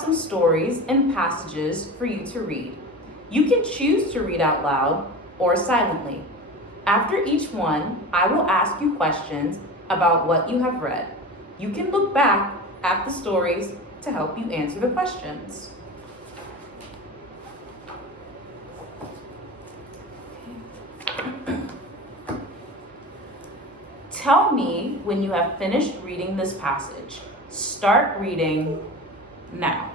some stories and passages for you to read. You can choose to read out loud or silently. After each one, I will ask you questions about what you have read. You can look back at the stories to help you answer the questions. Tell me when you have finished reading this passage. Start reading now.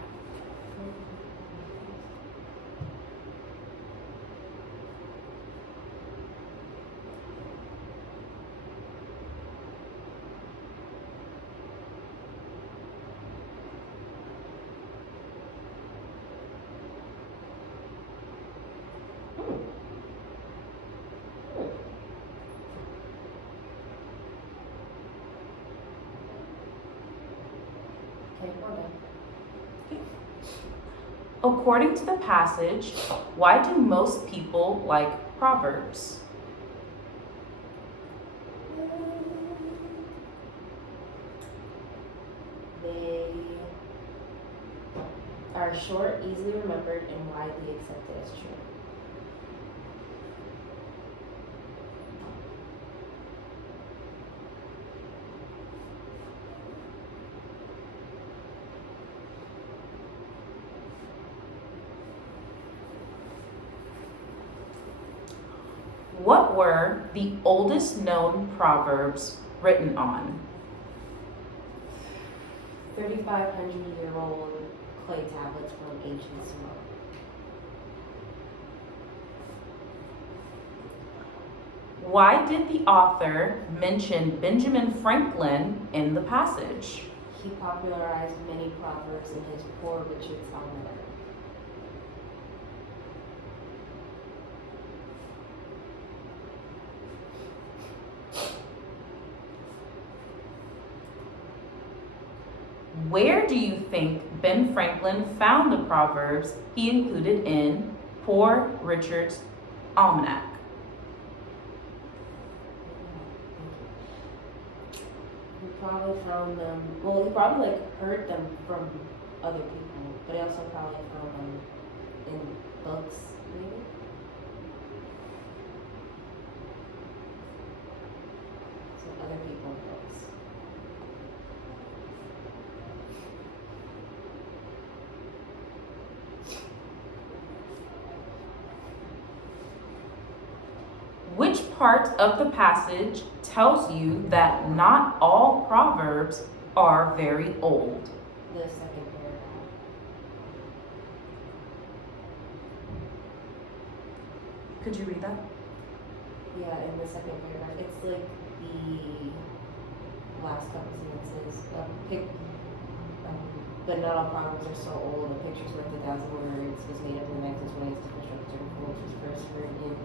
According to the passage, why do most people like Proverbs? They are short, easily remembered, and widely accepted as true. What were the oldest known proverbs written on? 3,500-year-old clay tablets from ancient Sumer. Why did the author mention Benjamin Franklin in the passage? He popularized many proverbs in his Poor Richard's Almanac. Where do you think Ben Franklin found the proverbs he included in Poor Richard's Almanac? He probably found them, well, he probably heard them from other people, but he also probably found them in books, maybe? So other people's books. Which part of the passage tells you that not all proverbs are very old? The second paragraph. Could you read that? Yeah, in the second paragraph, it's like the last couple sentences. But not all proverbs are so old. A picture's worth 1,000 words was made up in the nicest ways to construct a term which was first written in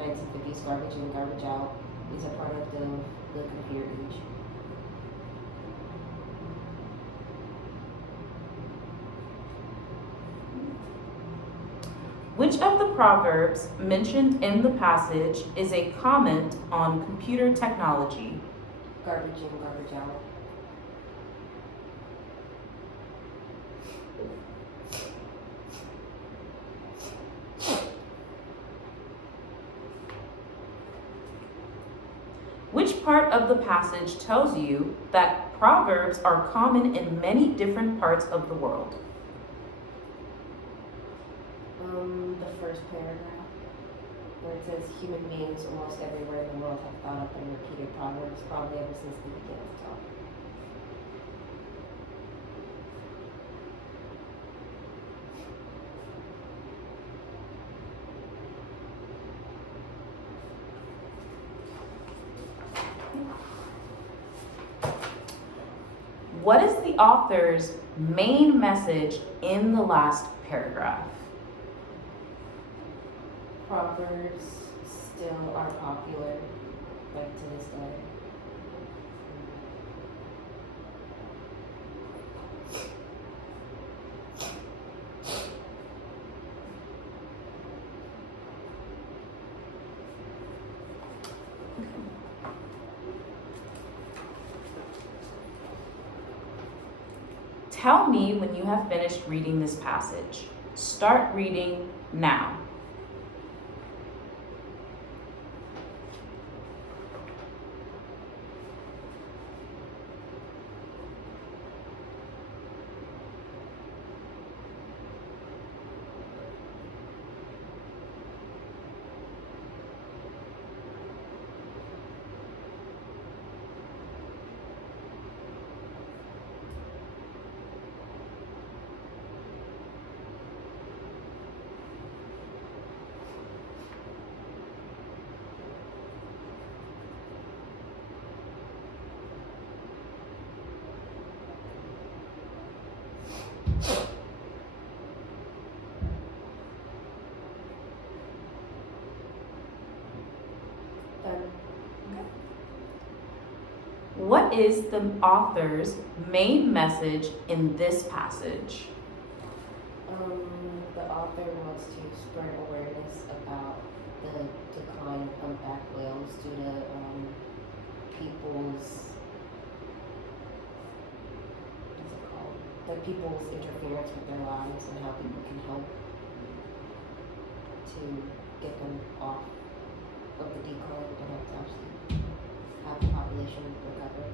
1950s. Garbage in, garbage out is a product of the computer age. Which of the proverbs mentioned in the passage is a comment on computer technology? Garbage in, garbage out. Which part of the passage tells you that proverbs are common in many different parts of the world? The first paragraph, where it says human beings almost everywhere in the world have thought up and repeated proverbs, probably ever since they began to talk. What is the author's main message in the last paragraph? Proverbs still are popular, like to this day. Tell me when you have finished reading this passage. Start reading now. Done. What is the author's main message in this passage? The author wants to spread awareness about the decline of humpback whales due to people's people's interference with their lives and how people can help to get them off of the decline and help to actually have the population recover.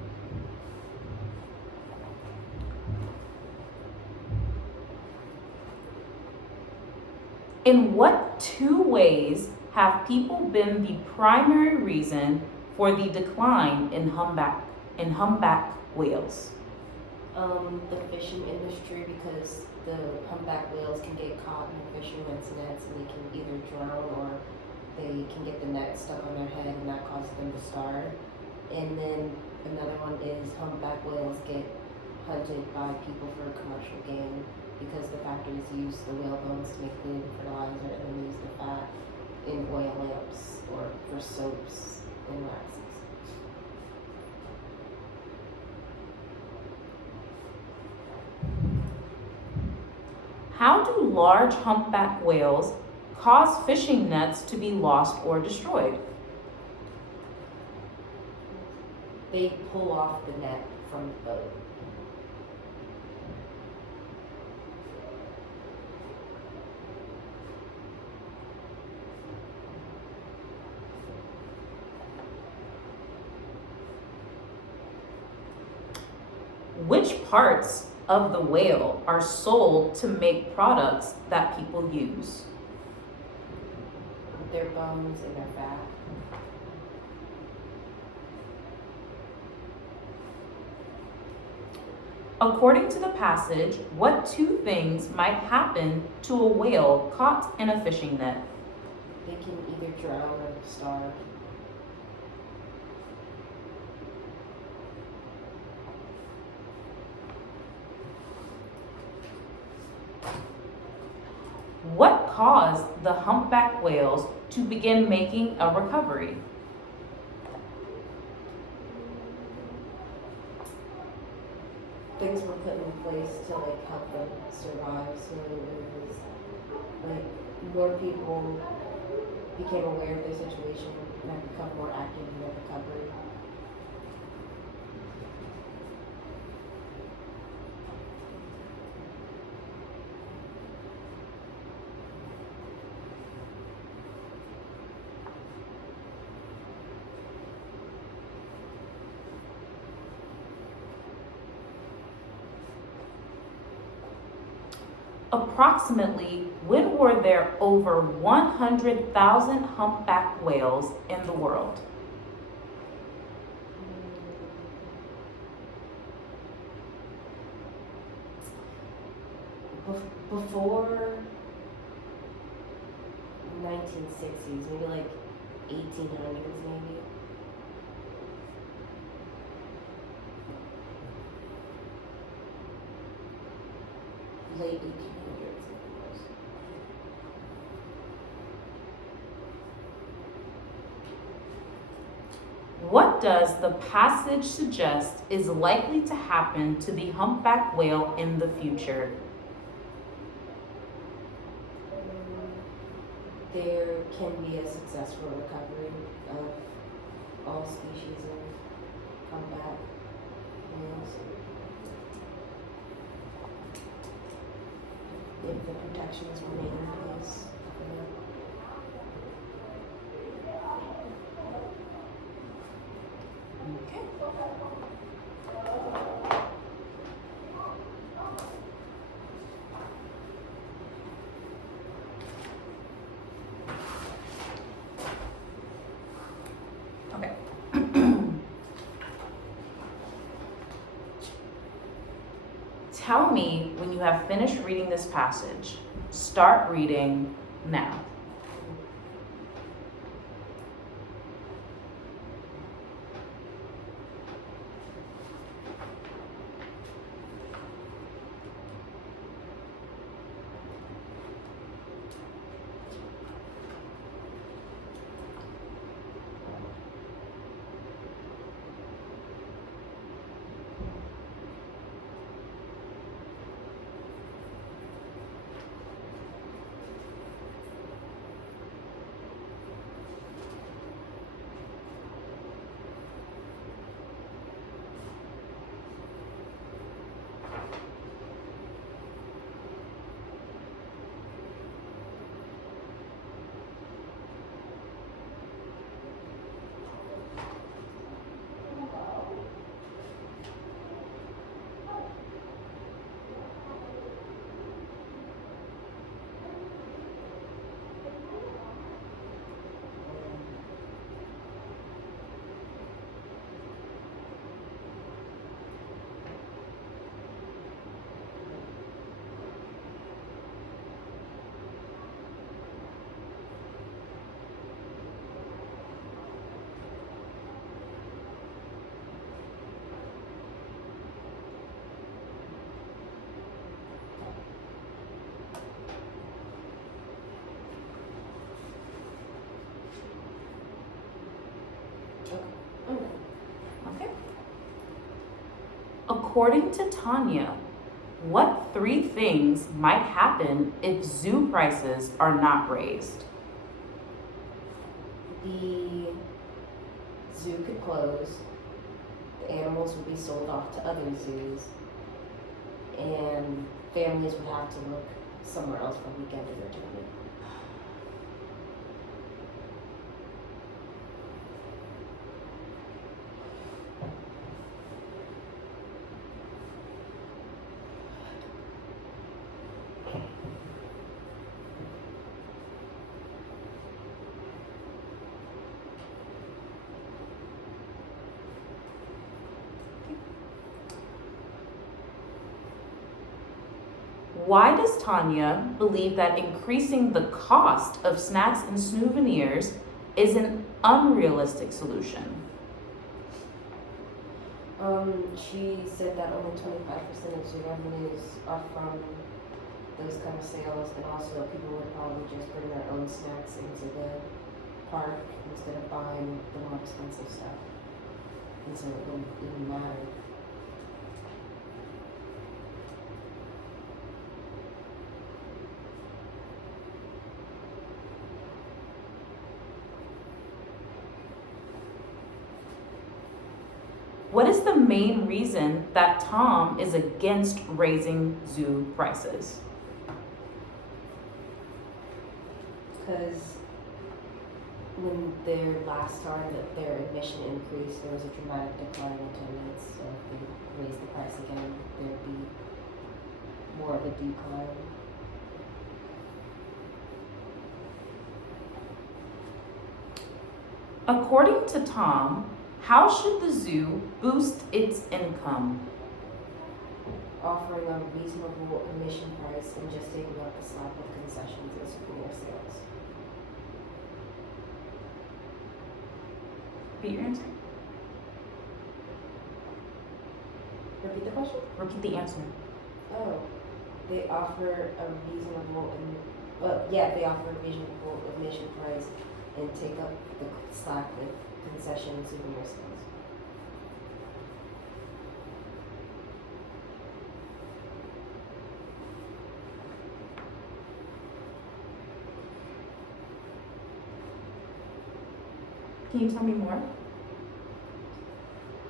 In what two ways have people been the primary reason for the decline in humpback whales? The fishing industry, because the humpback whales can get caught in the fishermen's nets and they can either drown or they can get the net stuck on their head and that causes them to starve. And then another one is humpback whales get hunted by people for commercial gain because the factories use the whale bones to make food and fertilizer and then use the fat in oil lamps or for soaps and waxes. How do large humpback whales cause fishing nets to be lost or destroyed? They pull off the net from the boat. Which parts of the whale are sold to make products that people use? Their bones and their fat. According to the passage, what two things might happen to a whale caught in a fishing net? They can either drown or starve. What caused the humpback whales to begin making a recovery? Things were put in place to help them survive. So it was more people became aware of their situation and have become more active in their recovery. Approximately when were there over 100,000 humpback whales in the world? Before 1960s, maybe like 1800s, maybe. Late 1800s. What does the passage suggest is likely to happen to the humpback whale in the future? There can be a successful recovery of all species of humpback whales. if the protections remain in place for them. Okay. Okay. Tell me when you have finished reading this passage. Start reading now. Okay. According to Tanya, what 3 things might happen if zoo prices are not raised? The zoo could close, the animals would be sold off to other zoos, and families would have to look somewhere else for weekend entertainment. Why does Tanya believe that increasing the cost of snacks and souvenirs is an unrealistic solution? She said that only 25% of zoo revenues are from those kind of sales, and also people would probably just bring their own snacks into the park instead of buying the more expensive stuff. And so it wouldn't even matter. What is the main reason that Tom is against raising zoo prices? Because when their last time that their admission increased, there was a dramatic decline in attendance. So if they raised the price again, there'd be more of a decline. According to Tom, how should the zoo boost its income? Offering a reasonable admission price and just taking up the slack of concessions and souvenir sales. Repeat your answer. Repeat the question? Repeat the answer. Oh, they offer a reasonable they offer a reasonable admission price and take up the slack with concession and souvenir sales. Can you tell me more?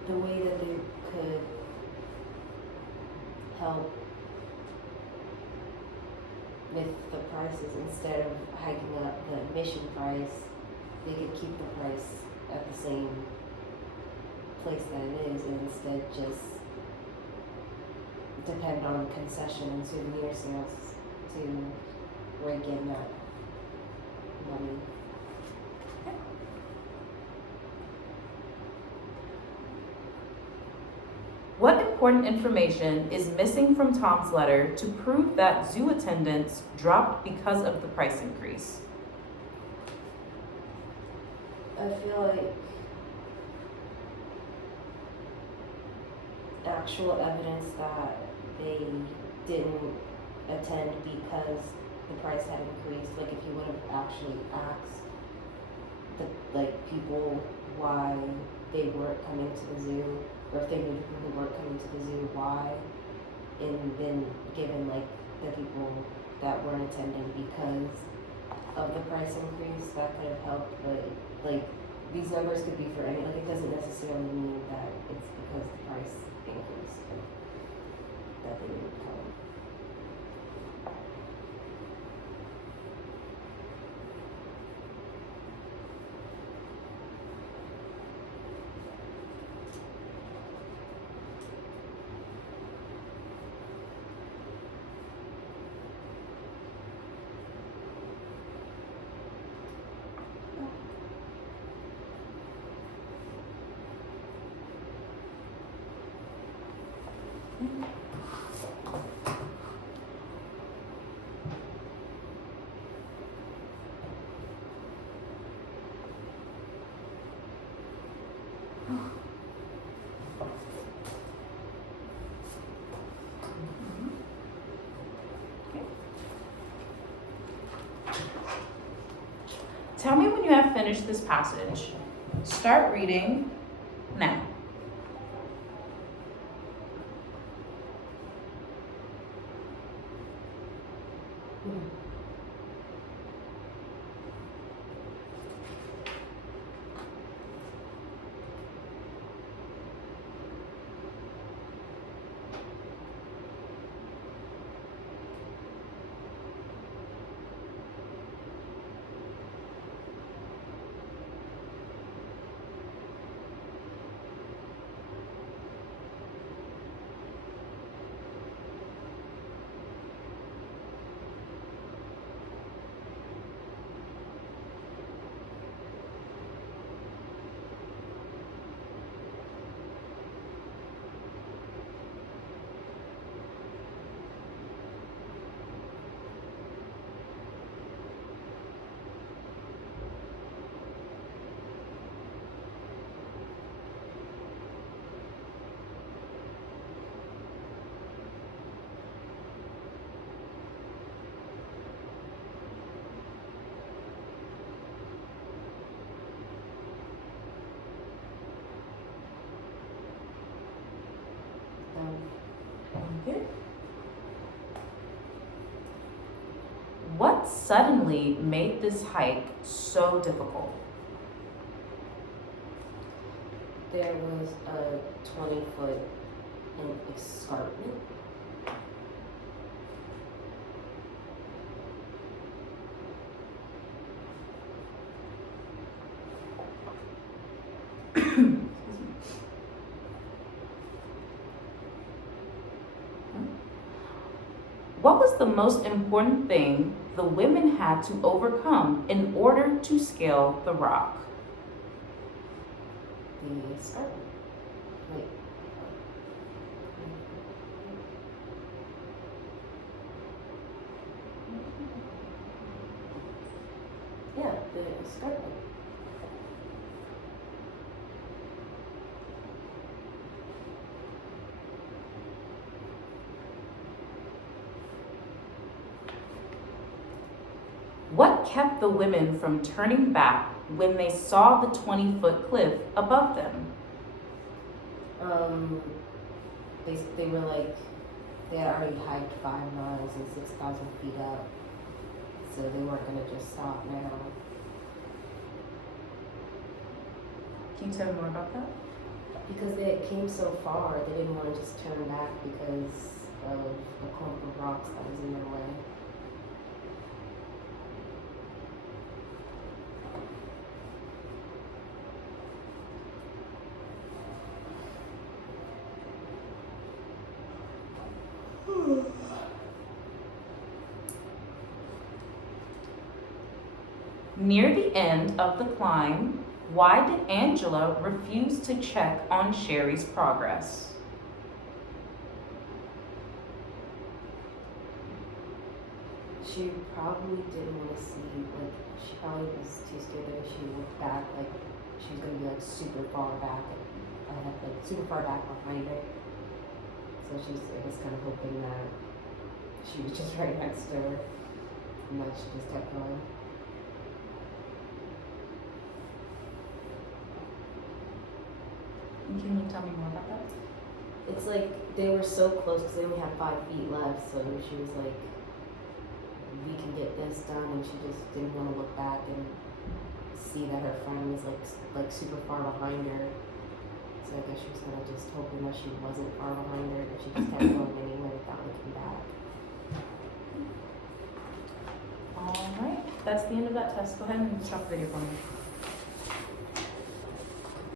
The way that they could help with the prices, instead of hiking up the admission price, they could keep the price at the same place that it is, and instead just depend on concession and souvenir sales to rake in that money. What important information is missing from Tom's letter to prove that zoo attendance dropped because of the price increase? I feel like actual evidence that they didn't attend because the price had increased. Like if you would have actually asked the people why they weren't coming to the zoo, or if they knew people who weren't coming to the zoo why, and then given like the people that weren't attending because of the price increase, that could have helped. But like these numbers could be for any, like it doesn't necessarily mean that it's because the price increased that they didn't come. Tell me when you have finished this passage. Start reading now. Okay. What suddenly made this hike so difficult? There was a 20-foot escarpment. What was the most important thing the women had to overcome in order to scale the rock? The escarpment. Wait. Yeah, the escarpment. What kept the women from turning back when they saw the 20-foot cliff above them? They were like, they had already hiked 5 miles and 6,000 feet up, so they weren't gonna just stop now. Can you tell me more about that? Because they came so far, they didn't want to just turn back because of the clump of rocks that was in their way. Near the end of the climb, why did Angela refuse to check on Sherry's progress? She probably didn't want to see, like, she probably was too scared that if she looked back, like, she was gonna be, like, super far back, super far back behind her. So she's, I guess, kind of hoping that she was just right next to her, and that she just kept going. Can you tell me more about that? It's like they were so close because they only had 5 feet left, so she was like, we can get this done, and she just didn't want to look back and see that her friend was like super far behind her. So I guess she was kind of just hoping that she wasn't far behind her, but she just kept going anyway without looking back. All right, that's the end of that test. Go ahead and stop the video for me.